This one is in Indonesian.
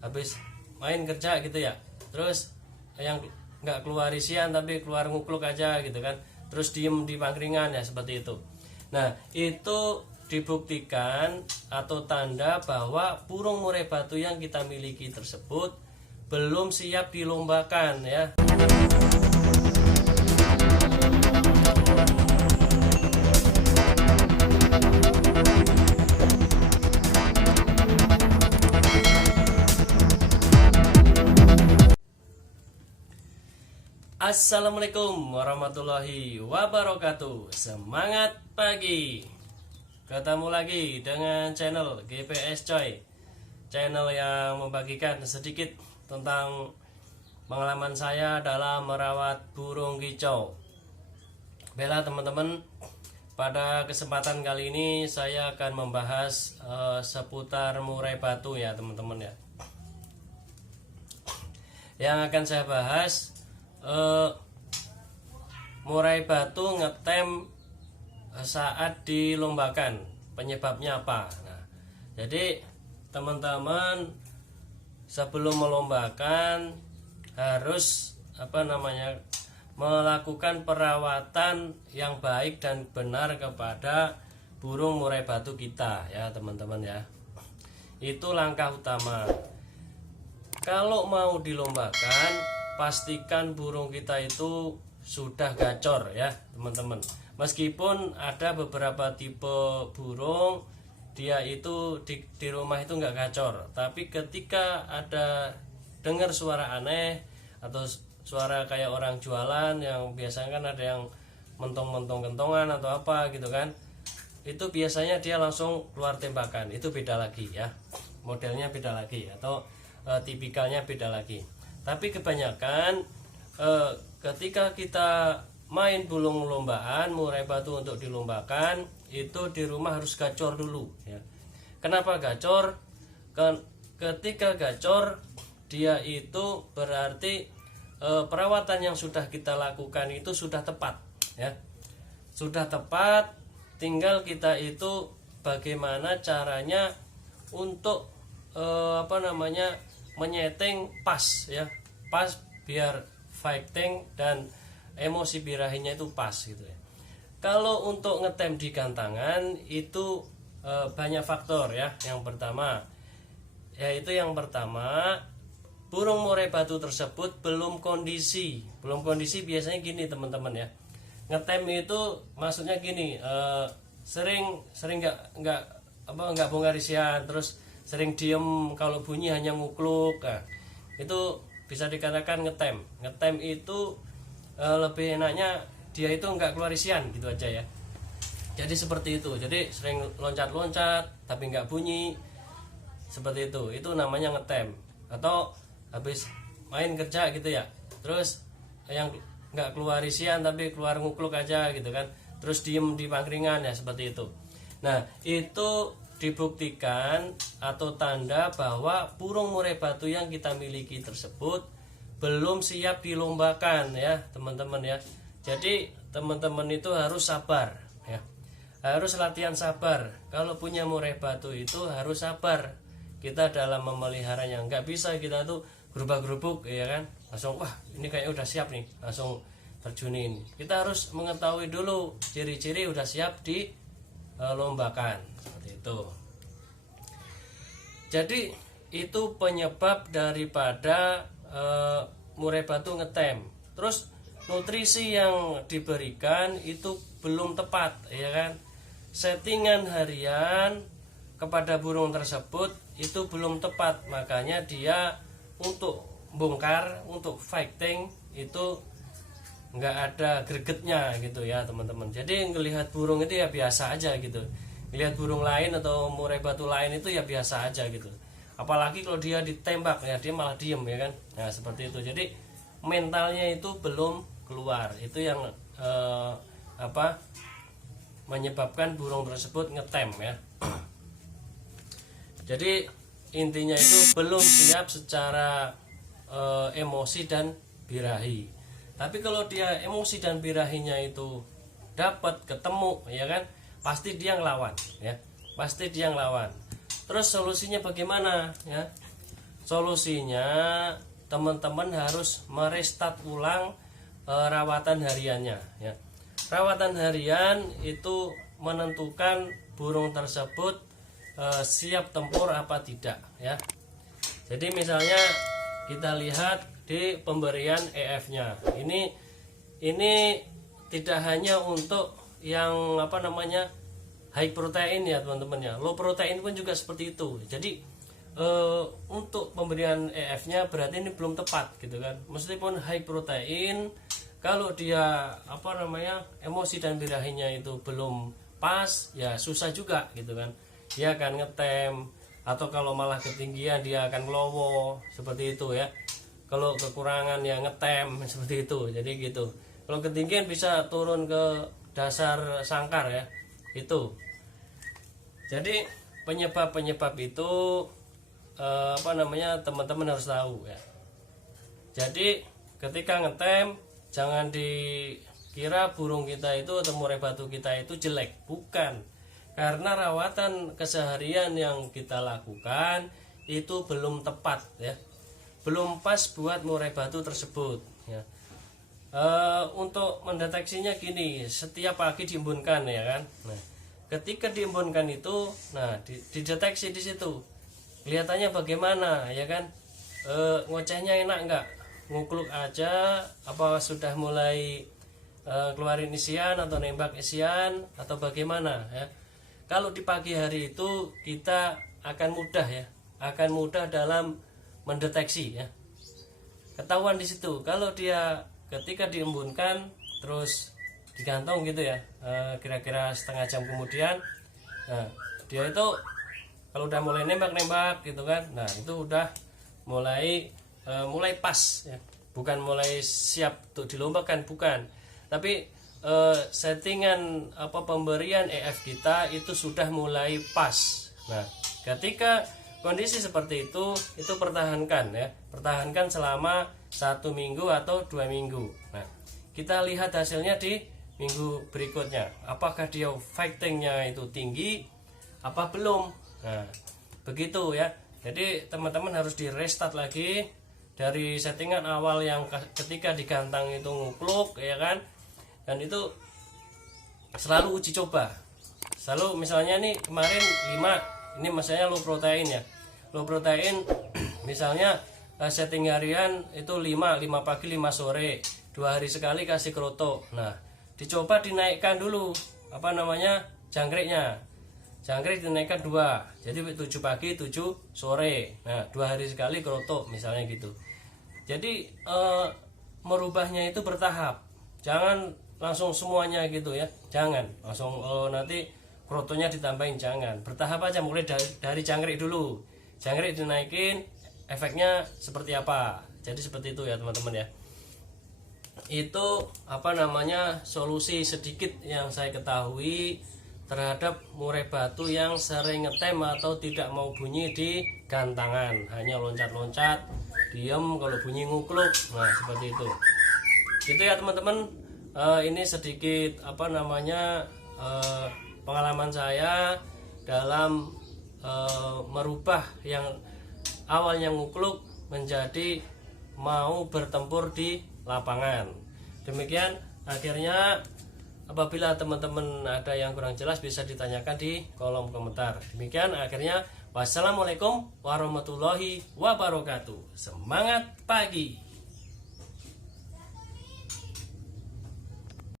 habis main kerja gitu ya, terus yang nggak keluar isian tapi keluar ngukluk aja gitu kan, terus diem di pangkringan ya, seperti itu. Nah, itu dibuktikan atau tanda bahwa burung murai batu yang kita miliki tersebut belum siap dilombakan ya. Assalamualaikum warahmatullahi wabarakatuh. Semangat pagi. Ketemu lagi dengan channel GPS Coy, channel yang membagikan sedikit tentang pengalaman saya dalam merawat burung kicau. Baiklah teman-teman, pada kesempatan kali ini saya akan membahas seputar murai batu ya teman-teman ya. Yang akan saya bahas, murai batu ngetem saat dilombakan, penyebabnya apa. Nah, jadi teman-teman sebelum melombakan harus melakukan perawatan yang baik dan benar kepada burung murai batu kita ya teman-teman ya. Itu langkah utama. Kalau mau dilombakan, pastikan burung kita itu sudah gacor ya teman-teman. Meskipun ada beberapa tipe burung dia itu di rumah itu nggak gacor, tapi ketika ada dengar suara aneh atau suara kayak orang jualan, yang biasanya kan ada yang mentong-mentong kentongan atau apa gitu kan, itu biasanya dia langsung keluar tembakan. Itu beda lagi ya, modelnya beda lagi atau tipikalnya beda lagi. Tapi kebanyakan ketika kita main burung lombaan murai batu untuk dilombakan, itu di rumah harus gacor dulu ya. Kenapa gacor? Ketika gacor, dia itu berarti perawatan yang sudah kita lakukan itu sudah tepat ya. Sudah tepat, tinggal kita itu bagaimana caranya untuk menyeting pas ya, pas biar fighting dan emosi birahinya itu pas gitu ya. Kalau untuk ngetem di gantangan itu banyak faktor ya. Yang pertama burung murai batu tersebut belum kondisi biasanya gini teman-teman ya. Ngetem itu maksudnya gini, sering nggak bongkar isian, terus sering diem, kalau bunyi hanya ngukluk. Nah, itu bisa dikatakan ngetem. Ngetem itu lebih enaknya dia itu nggak keluar isian gitu aja ya. Jadi seperti itu. Jadi sering loncat-loncat tapi nggak bunyi, seperti itu namanya ngetem. Atau habis main kerja gitu ya, terus yang nggak keluar isian tapi keluar ngukluk aja gitu kan, terus diem di pangkringan ya, seperti itu. Nah, itu dibuktikan atau tanda bahwa burung murai batu yang kita miliki tersebut belum siap dilombakan ya teman-teman ya. Jadi teman-teman itu harus sabar ya, harus latihan sabar. Kalau punya murai batu itu harus sabar kita dalam memeliharanya. Nggak bisa kita tuh gerubak-gerubuk ya kan, langsung wah ini kayaknya udah siap nih langsung terjunin. Kita harus mengetahui dulu ciri-ciri udah siap dilombakan, seperti itu. Jadi itu penyebab daripada murai batu ngetem. Terus nutrisi yang diberikan itu belum tepat ya kan. Settingan harian kepada burung tersebut itu belum tepat, makanya dia untuk bongkar, untuk fighting itu nggak ada gregetnya gitu ya teman-teman. Jadi ngelihat burung itu ya biasa aja gitu, lihat burung lain atau murai batu lain itu ya biasa aja gitu. Apalagi kalau dia ditembak ya dia malah diem ya kan. Nah seperti itu. Jadi mentalnya itu belum keluar. Itu yang menyebabkan burung tersebut ngetem ya. Jadi intinya itu belum siap secara emosi dan birahi. Tapi kalau dia emosi dan birahinya itu dapat ketemu ya kan, pasti dia ngelawan ya, pasti dia ngelawan. Terus solusinya bagaimana ya? solusinya teman-teman harus merestart ulang rawatan hariannya ya. Rawatan harian itu menentukan burung tersebut siap tempur apa tidak ya. Jadi misalnya kita lihat di pemberian EF-nya. Ini tidak hanya untuk yang high protein ya teman-teman ya. Low protein pun juga seperti itu. Jadi untuk pemberian EF-nya berarti ini belum tepat gitu kan. Meskipun high protein, kalau dia emosi dan birahinya itu belum pas ya susah juga gitu kan. Dia akan ngetem, atau kalau malah ketinggian dia akan ngelowo seperti itu ya. Kalau kekurangan ya ngetem seperti itu. Jadi gitu. Kalau ketinggian bisa turun ke dasar sangkar ya. Itu. Jadi penyebab-penyebab itu teman-teman harus tahu ya. Jadi ketika ngetem jangan dikira burung kita itu atau murai batu kita itu jelek, bukan. Karena rawatan keseharian yang kita lakukan itu belum tepat ya, belum pas buat murai batu tersebut ya. Untuk mendeteksinya gini, setiap pagi diembunkan ya kan. Nah, ketika diembunkan itu, dideteksi di situ, kelihatannya bagaimana ya kan, ngocehnya enak enggak, ngukluk aja, apa sudah mulai keluarin isian atau nembak isian atau bagaimana ya. Kalau di pagi hari itu kita akan mudah dalam mendeteksi ya. Ketahuan di situ. Kalau dia ketika diembunkan terus digantung gitu ya, kira-kira setengah jam kemudian, nah dia itu kalau udah mulai nembak gitu kan, nah itu udah mulai pas ya. Bukan mulai siap untuk dilombakan, bukan, tapi settingan pemberian EF kita itu sudah mulai pas. Nah, ketika kondisi seperti itu pertahankan ya, pertahankan selama 1 minggu atau 2 minggu. Nah, kita lihat hasilnya di minggu berikutnya, apakah dia fightingnya itu tinggi apa belum. Nah, begitu ya. Jadi teman-teman harus di restart lagi dari settingan awal yang ketika digantang itu ngukluk ya kan. Dan itu selalu uji coba. Selalu misalnya nih kemarin 5, ini maksudnya low protein ya. Low protein misalnya setting harian itu 5 pagi 5 sore, 2 hari sekali kasih kroto. Nah, dicoba dinaikkan dulu jangkriknya. Jangkrik dinaikkan 2, jadi 7 pagi 7 sore. Nah, 2 hari sekali kroto misalnya gitu. Jadi merubahnya itu bertahap. Jangan langsung semuanya gitu ya, jangan langsung nanti krotonya ditambahin, jangan. Bertahap aja, mulai dari jangkrik dulu. Jangkrik dinaikin, efeknya seperti apa. Jadi seperti itu ya teman-teman ya. Itu solusi sedikit yang saya ketahui terhadap murai batu yang sering ngetem atau tidak mau bunyi di gantangan, hanya loncat-loncat, diem, kalau bunyi ngukluk. Nah, seperti itu. Gitu ya teman-teman. Ini sedikit pengalaman saya dalam merubah yang awalnya ngukluk menjadi mau bertempur di lapangan. Demikian, akhirnya apabila teman-teman ada yang kurang jelas bisa ditanyakan di kolom komentar. Demikian akhirnya, wassalamualaikum warahmatullahi wabarakatuh. Semangat pagi.